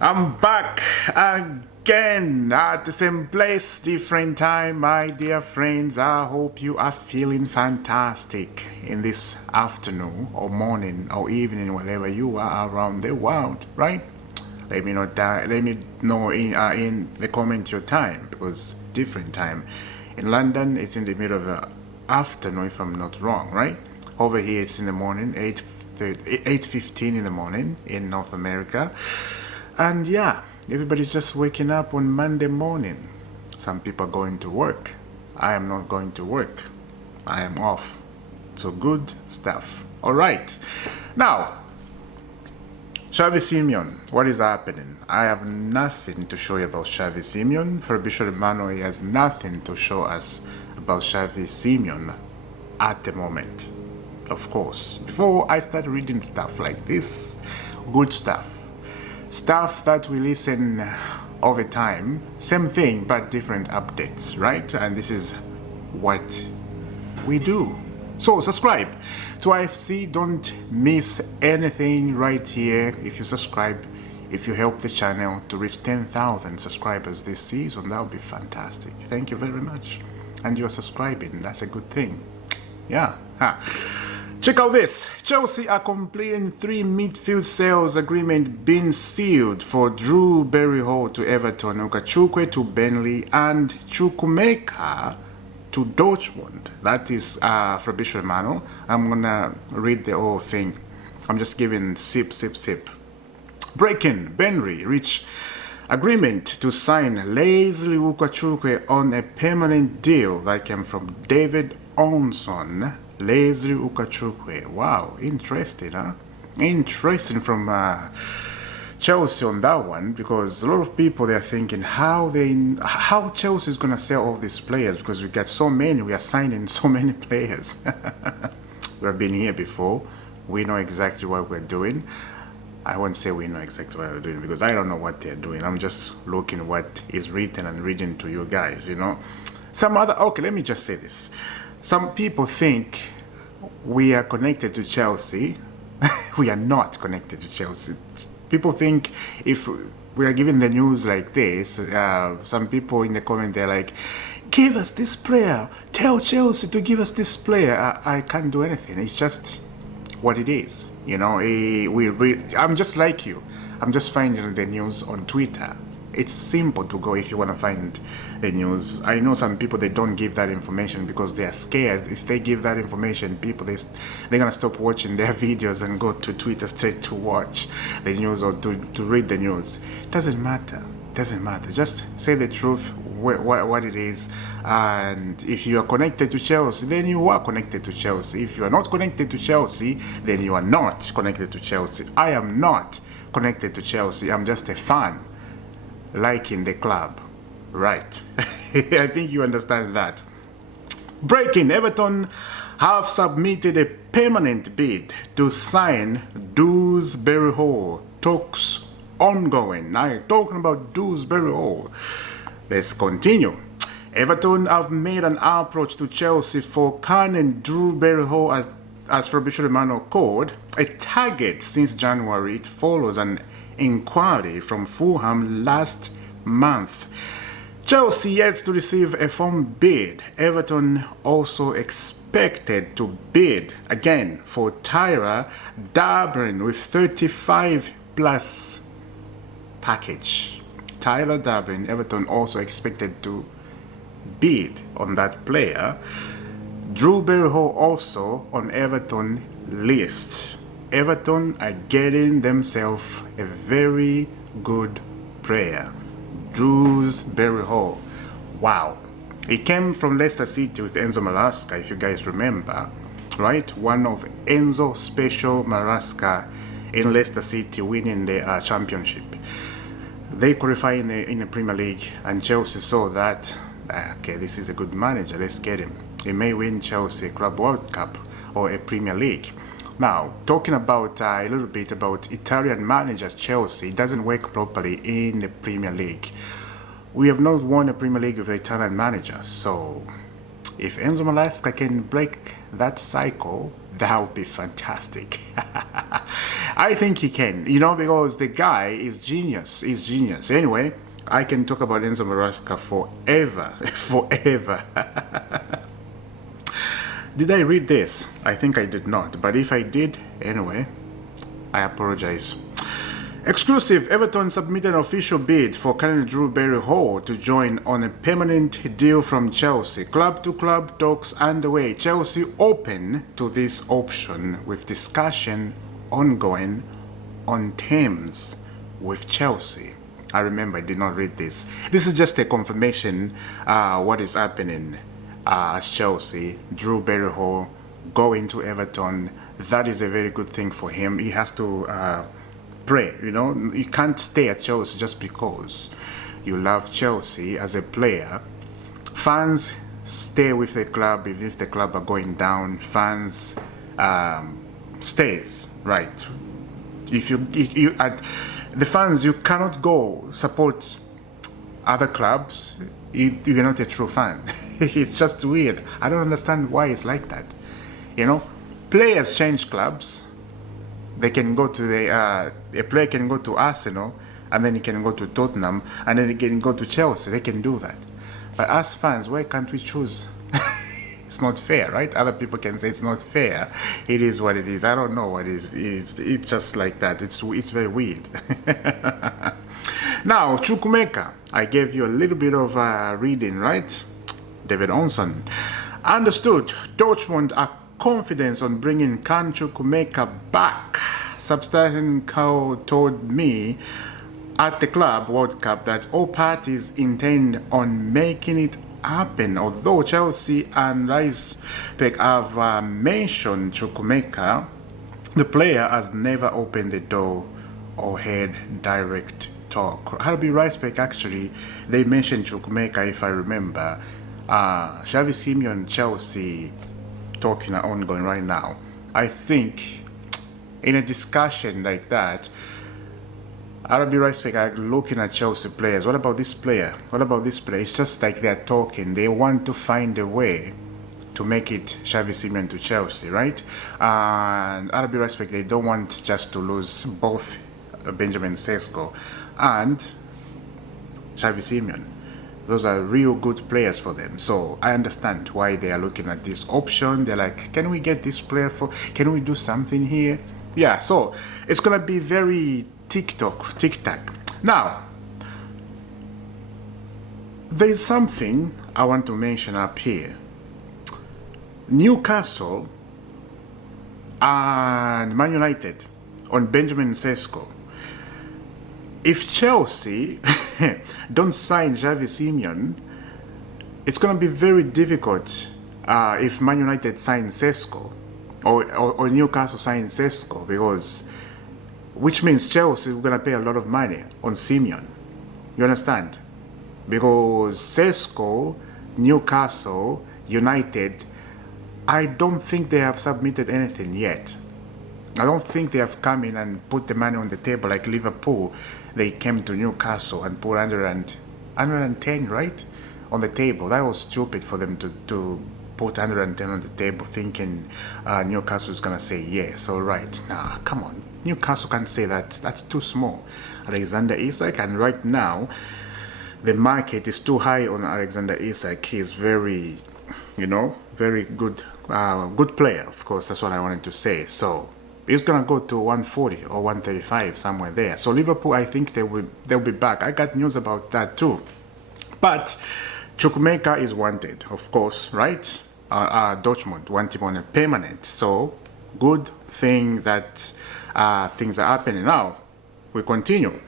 I'm back again at the same place, different time, my dear friends. I hope you are feeling fantastic in this afternoon or morning or evening, wherever you are around the world, right? Let me know that. Let me know in the comment your time, because different time. In London, it's in the middle of the afternoon, if I'm not wrong, right? Over here, it's in the morning, 8:15 in the morning in North America. And yeah, everybody's just waking up on Monday morning. Some people are going to work. I am not going to work. I am off. So good stuff. All right. Now, Xavi Simeon, what is happening? I have nothing to show you about Xavi Simeon. Fabricio Romano has nothing to show us about Xavi Simeon at the moment. Of course, before I start reading stuff like this, good stuff that we listen all the time, same thing but different updates, right? And this is what we do. So subscribe to IFC, don't miss anything right here. If you subscribe, if you help the channel to reach 10,000 subscribers this season, that would be fantastic. Thank you very much. And you're subscribing, that's a good thing. Yeah. Check out this. Chelsea are completing 3 midfield sales agreement being sealed for Dewsbury to Everton, Ugochukwu to Burnley, and Chukwuemeka to Dortmund. That is Fabricio Romano. I'm gonna read the whole thing. I'm just giving sip. Breaking: Burnley reach agreement to sign Leslie Ugochukwu on a permanent deal that came from David Onson. Leslie Ugochukwu. Wow, interesting, huh? Interesting from Chelsea on that one, because a lot of people, they're thinking how Chelsea is gonna sell all these players, because we got so many, we are signing so many players. We have been here before. We know exactly what we're doing. I won't say we know exactly what we're doing, because I don't know what they're doing. I'm just looking what is written and reading to you guys, you know. Okay, let me just say this. Some people think we are connected to Chelsea. We are not connected to Chelsea. People think if we are giving the news like this, some people in the comment, they're like, give us this player, tell Chelsea to give us this player. I can't do anything. It's just what it is. You know, I'm just like you. I'm just finding the news on Twitter. It's simple to go if you want to find the news. I know some people, they don't give that information because they are scared. If they give that information, people, they're going to stop watching their videos and go to Twitter straight to watch the news or to read the news. Doesn't matter. Doesn't matter. Just say the truth, what it is. And if you are connected to Chelsea, then you are connected to Chelsea. If you are not connected to Chelsea, then you are not connected to Chelsea. I am not connected to Chelsea. I'm just a fan liking the club, right? I think you understand that. Breaking: Everton have submitted a permanent bid to sign Dewsbury. Talks ongoing. Now you're talking about Dewsbury. Let's continue. Everton have made an approach to Chelsea for Canon Dewsbury, as Fabricio Romano called a target since January. It follows an inquiry from Fulham last month. Chelsea yet to receive a firm bid. Everton also expected to bid again for Tyler Dewsbury with 35 plus package. Tyler Dewsbury, Everton also expected to bid on that player. Dewsbury also on Everton list. Everton are getting themselves a very good player. Dewsbury. Wow. He came from Leicester City with Enzo Maresca, if you guys remember, right? One of Enzo's special Maresca in Leicester City winning the championship. They qualify in the Premier League, and Chelsea saw that, okay, this is a good manager, let's get him. He may win Chelsea Club World Cup or a Premier League. Now, talking about a little bit about Italian managers, Chelsea doesn't work properly in the Premier League. We have not won a Premier League with an Italian manager, so if Enzo Maresca can break that cycle, that would be fantastic. I think he can, you know, because the guy is genius. He's genius. Anyway, I can talk about Enzo Maresca forever, forever. Did I read this? I think I did not, but if I did, anyway, I apologize. Exclusive, Everton submitted an official bid for Colonel Dewsbury Hall to join on a permanent deal from Chelsea. Club-to-club talks underway. Chelsea open to this option with discussion ongoing on terms with Chelsea. I remember I did not read this. This is just a confirmation what is happening at Chelsea. Dewsbury Hall going to Everton. That is a very good thing for him. He has to pray, you know. You can't stay at Chelsea just because you love Chelsea as a player. Fans stay with the club even if the club are going down. Fans stays, right? If you the fans, you cannot go support other clubs if you're not a true fan. It's just weird. I don't understand why it's like that. You know, players change clubs. They can go to a player can go to Arsenal, and then he can go to Tottenham, and then he can go to Chelsea. They can do that. But as fans, why can't we choose? It's not fair, right? Other people can say it's not fair. It is what it is. I don't know what it is. It's just like that. It's very weird. Now, Chukwuemeka. I gave you a little bit of reading, right? David Onson. Understood. Dortmund are confidence on bringing Chukwuemeka back. Substantial Cow told me at the Club World Cup that all parties intend on making it happen. Although Chelsea and Ricebeck have mentioned Chukwuemeka, the player has never opened the door or had direct talk. RB Ricebeck, actually, they mentioned Chukwuemeka, if I remember. Xavi Simeon, Chelsea talking are ongoing right now. I think in a discussion like that, RB Ricebeck are looking at Chelsea players. What about this player? What about this player? It's just like they're talking. They want to find a way to make it Xavi Simeon to Chelsea, right? And RB Ricebeck, they don't want just to lose both Benjamin Sesko and Xavi Simeon. Those are real good players for them. So I understand why they are looking at this option. They're like, can we get this player for, can we do something here? Yeah, so it's going to be very tic-tac. Now, there's something I want to mention up here. Newcastle and Man United on Benjamin Sesko. If Chelsea don't sign Xavi Simeon, it's going to be very difficult if Man United signs Sesko or Newcastle signs Sesko, because which means Chelsea is going to pay a lot of money on Simeon. You understand? Because Sesko, Newcastle, United, I don't think they have submitted anything yet. I don't think they have come in and put the money on the table like Liverpool. They came to Newcastle and put 110, right, on the table. That was stupid for them to put 110 on the table thinking Newcastle is going to say yes, all right. Nah, come on. Newcastle can't say that. That's too small. Alexander Isak, and right now, the market is too high on Alexander Isak. He's very, very good, good player, of course. That's what I wanted to say. So it's gonna go to 140 or 135, somewhere there. So Liverpool, I think they'll be back. I got news about that too. But Chukwuemeka is wanted, of course, right? Dortmund want him on a permanent. So good thing that things are happening now. We continue.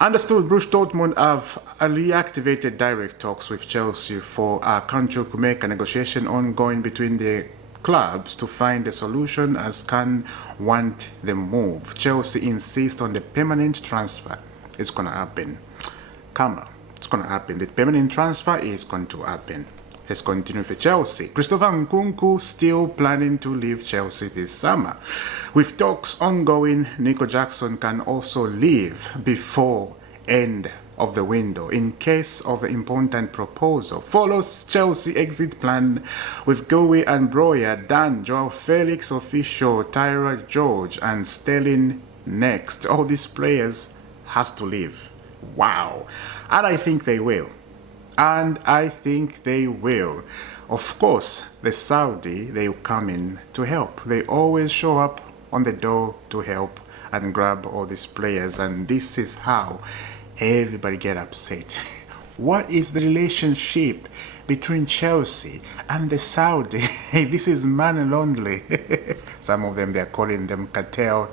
Understood, Bruce Dortmund have reactivated direct talks with Chelsea for Chukwuemeka negotiation ongoing between the clubs to find a solution, as can want the move. Chelsea insists on the permanent transfer. It's going to happen. Come on. It's going to happen. The permanent transfer is going to happen. Let's continue for Chelsea. Christopher Nkunku still planning to leave Chelsea this summer. With talks ongoing, Nico Jackson can also leave before end of the window in case of an important proposal. Follows Chelsea exit plan with Gowie and Broya done. Joao Felix official, Tyra George and Sterling next. All these players has to leave. Wow. And I think they will. And I think they will. Of course, the Saudi, they will come in to help. They always show up on the door to help and grab all these players. And this is how everybody get upset. What is the relationship between Chelsea and the Saudi? This is money only. Some of them, they are calling them cartel,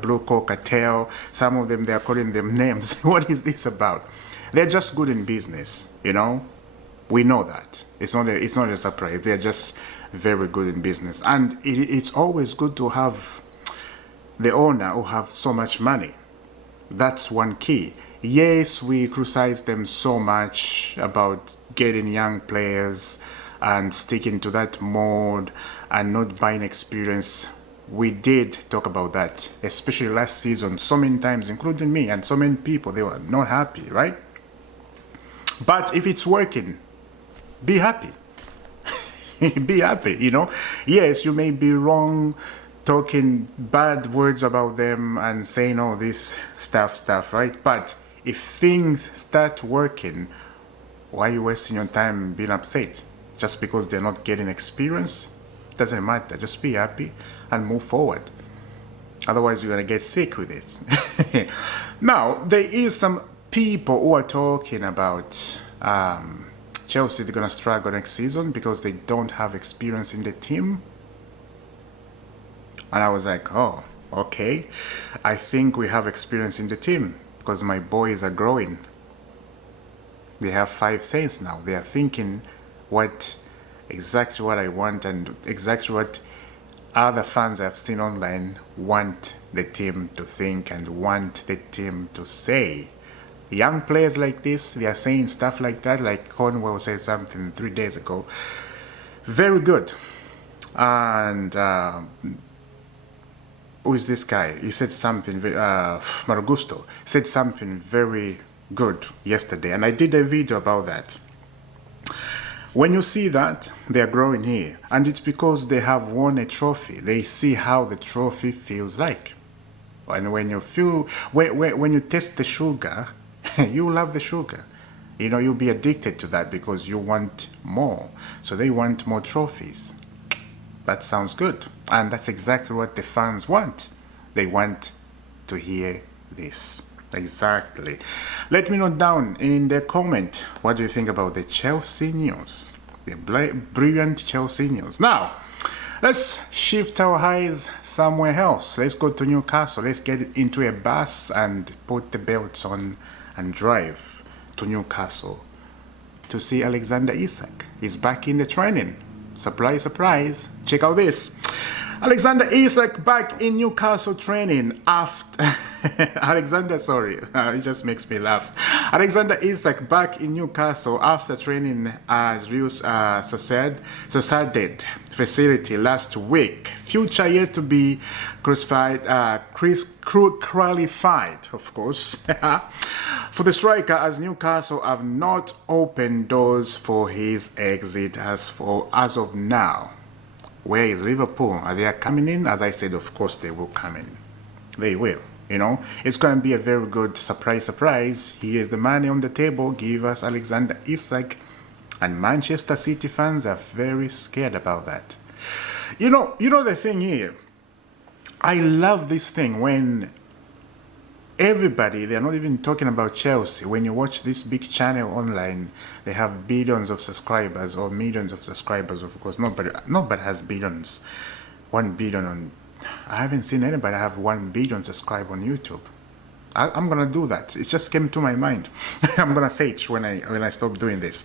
blue coat cartel. Some of them, they are calling them names. What is this about? They're just good in business, you know. We know that. It's not a surprise. They're just very good in business. And it's always good to have the owner who have so much money. That's one key. Yes, we criticize them so much about getting young players and sticking to that mode and not buying experience. We did talk about that, especially last season, so many times, including me, and so many people, they were not happy, right? But if it's working, be happy. Be happy, you know. Yes, you may be wrong talking bad words about them and saying all this stuff, right? But if things start working, why are you wasting your time being upset? Just because they're not getting experience? Doesn't matter. Just be happy and move forward. Otherwise, you're going to get sick with it. Now, there is some people who are talking about Chelsea, they're going to struggle next season because they don't have experience in the team. And I was like, oh, okay. I think we have experience in the team because my boys are growing. They have 5 cents now. They are thinking exactly what I want and exactly what other fans I've seen online want the team to think and want the team to say. Young players like this, they are saying stuff like that, like Cornwell said something 3 days ago. Very good. And who is this guy? He said something, Maragusto said something very good yesterday, and I did a video about that. When you see that, they are growing here, and it's because they have won a trophy. They see how the trophy feels like. And when you feel, when you taste the sugar, you love the sugar. You know, you'll be addicted to that because you want more. So they want more trophies. That sounds good. And that's exactly what the fans want. They want to hear this. Exactly. Let me know down in the comment, what do you think about the Chelsea news? The brilliant Chelsea news. Now, let's shift our eyes somewhere else. Let's go to Newcastle. Let's get into a bus and put the belts on and drive to Newcastle to see Alexander Isak. He's back in the training. Surprise, surprise. Check out this. Alexander Isak back in Newcastle training after... it just makes me laugh. Alexander Isak back in Newcastle after training at Real Sociedad facility last week. Future yet to be qualified, of course, for the striker, as Newcastle have not opened doors for his exit as of now. Where is Liverpool? Are they coming in? As I said, of course they will come in. They will. You know, it's going to be a very good surprise. Here's the money on the table. Give us Alexander Isak. And Manchester City fans are very scared about that. You know the thing here. I love this thing when everybody, they're not even talking about Chelsea. When you watch this big channel online, they have billions of subscribers or millions of subscribers, of course. Nobody has billions. 1 billion on... I haven't seen anybody have 1 billion subscribers on YouTube. I'm gonna do that. It just came to my mind. I'm gonna say it when I stop doing this.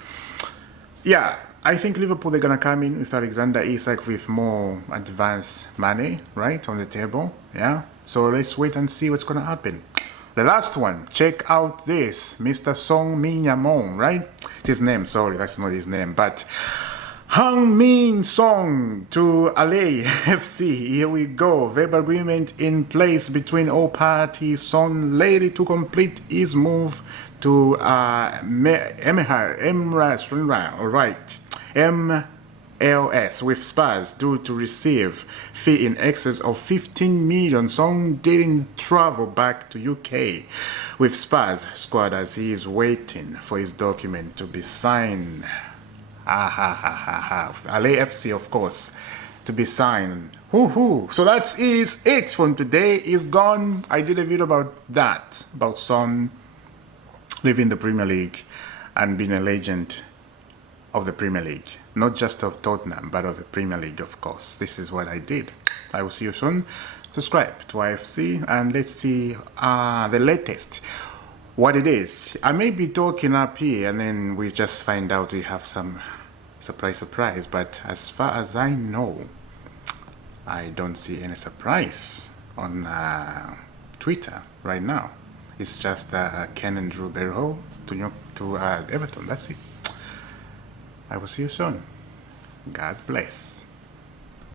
Yeah, I think Liverpool, they're gonna come in with Alexander Isak with more advanced money, right, on the table. Yeah. So let's wait and see what's gonna happen. The last one, check out this, Mr. Song Min-Yamon, right? It's his name. Sorry, that's not his name, but. Heung-min Song to LA FC. Here we go. Verbal agreement in place between all parties. Son ready to complete his move to Emirates. All right. LS with Spurs due to receive fee in excess of 15 million. Son didn't travel back to UK with Spurs squad as he is waiting for his document to be signed. LAFC, of course, to be signed. So that is it from today. Is gone. I did a video about that, about Son leaving the Premier League and being a legend of the Premier League, not just of Tottenham, but of the Premier League, of course. This is what I did. I will see you soon. Subscribe to IFC and let's see the latest, what it is. I may be talking up here and then we just find out we have some surprise, but as far as I know, I don't see any surprise on Twitter right now. It's just Ken and Drew Berho to Everton. That's it. I will see you soon. God bless.